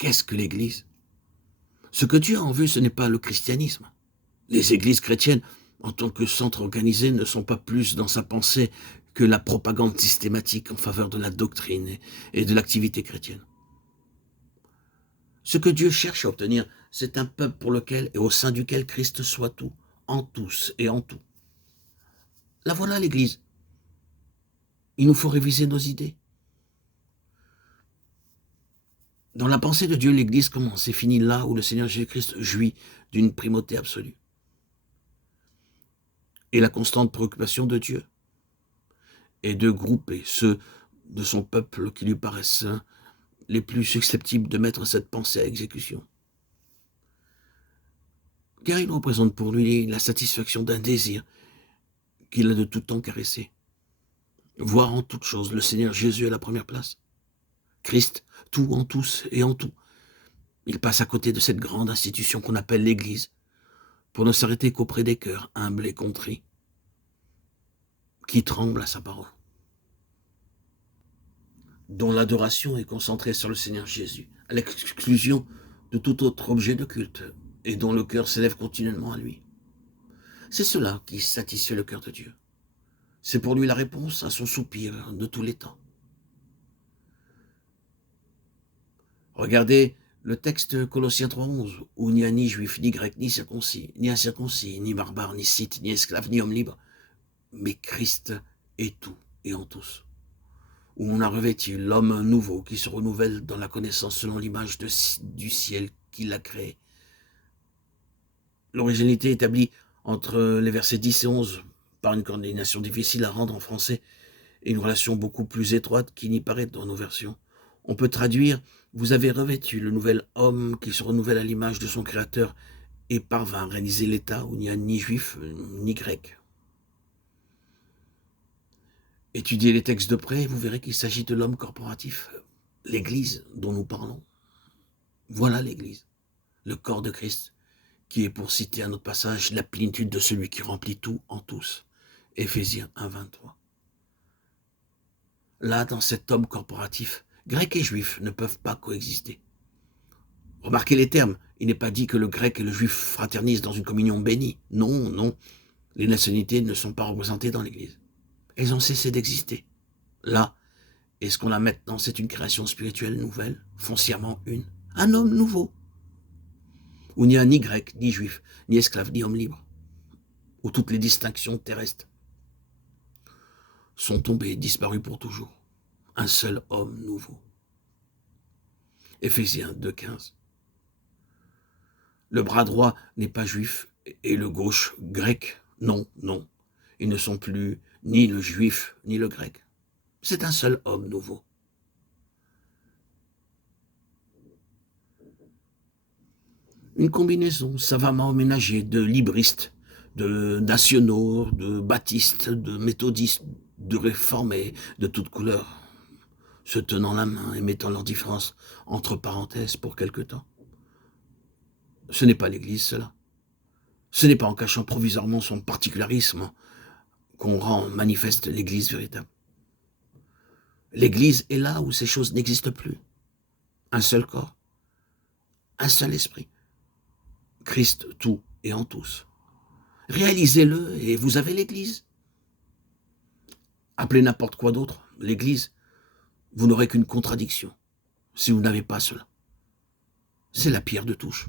Qu'est-ce que l'Église? Ce que Dieu a en vue, ce n'est pas le christianisme. Les églises chrétiennes, en tant que centre organisé, ne sont pas plus dans sa pensée que la propagande systématique en faveur de la doctrine et de l'activité chrétienne. Ce que Dieu cherche à obtenir, c'est un peuple pour lequel et au sein duquel Christ soit tout, en tous et en tout. La voilà l'Église. Il nous faut réviser nos idées. Dans la pensée de Dieu, l'Église commence et finit là où le Seigneur Jésus-Christ jouit d'une primauté absolue. Et la constante préoccupation de Dieu est de grouper ceux de son peuple qui lui paraissent les plus susceptibles de mettre cette pensée à exécution. Car il représente pour lui la satisfaction d'un désir qu'il a de tout temps caressé. Voir en toute chose le Seigneur Jésus à la première place. Christ, tout en tous et en tout. Il passe à côté de cette grande institution qu'on appelle l'Église, pour ne s'arrêter qu'auprès des cœurs humbles et contrits, qui tremblent à sa parole, dont l'adoration est concentrée sur le Seigneur Jésus, à l'exclusion de tout autre objet de culte, et dont le cœur s'élève continuellement à lui. C'est cela qui satisfait le cœur de Dieu. C'est pour lui la réponse à son soupir de tous les temps. Regardez le texte Colossiens 3,11, où il n'y a ni juif, ni grec, ni circoncis, ni incirconcis, ni barbare, ni scythe, ni esclave, ni homme libre, mais Christ est tout et en tous, où on a revêtu l'homme nouveau qui se renouvelle dans la connaissance selon l'image du ciel qui l'a créé. L'originalité établie entre les versets 10 et 11 par une coordination difficile à rendre en français et une relation beaucoup plus étroite qui n'y paraît dans nos versions. On peut traduire « Vous avez revêtu le nouvel homme qui se renouvelle à l'image de son Créateur et parvint à réaliser l'état où il n'y a ni juif ni grec. » Étudiez les textes de près et vous verrez qu'il s'agit de l'homme corporatif, l'Église dont nous parlons. Voilà l'Église, le corps de Christ, qui est, pour citer un autre passage, la plénitude de celui qui remplit tout en tous. Éphésiens 1, 23. Là, dans cet homme corporatif, grec et juif ne peuvent pas coexister. Remarquez les termes, il n'est pas dit que le grec et le juif fraternisent dans une communion bénie. Non, non, les nationalités ne sont pas représentées dans l'Église. Elles ont cessé d'exister. Là, et ce qu'on a maintenant, c'est une création spirituelle nouvelle, foncièrement une, un homme nouveau, où il n'y a ni grec, ni juif, ni esclave, ni homme libre, où toutes les distinctions terrestres sont tombées et disparues pour toujours. Un seul homme nouveau. Éphésiens 2,15. Le bras droit n'est pas juif et le gauche grec. Non, non. Ils ne sont plus ni le juif ni le grec. C'est un seul homme nouveau. Une combinaison savamment ménagée de libristes, de nationaux, de baptistes, de méthodistes, de réformés de toutes couleurs, se tenant la main et mettant leurs différences entre parenthèses pour quelque temps. Ce n'est pas l'Église, cela. Ce n'est pas en cachant provisoirement son particularisme qu'on rend manifeste l'Église véritable. L'Église est là où ces choses n'existent plus. Un seul corps, un seul esprit. Christ tout et en tous. Réalisez-le et vous avez l'Église. Appelez n'importe quoi d'autre, l'Église, vous n'aurez qu'une contradiction si vous n'avez pas cela. C'est la pierre de touche.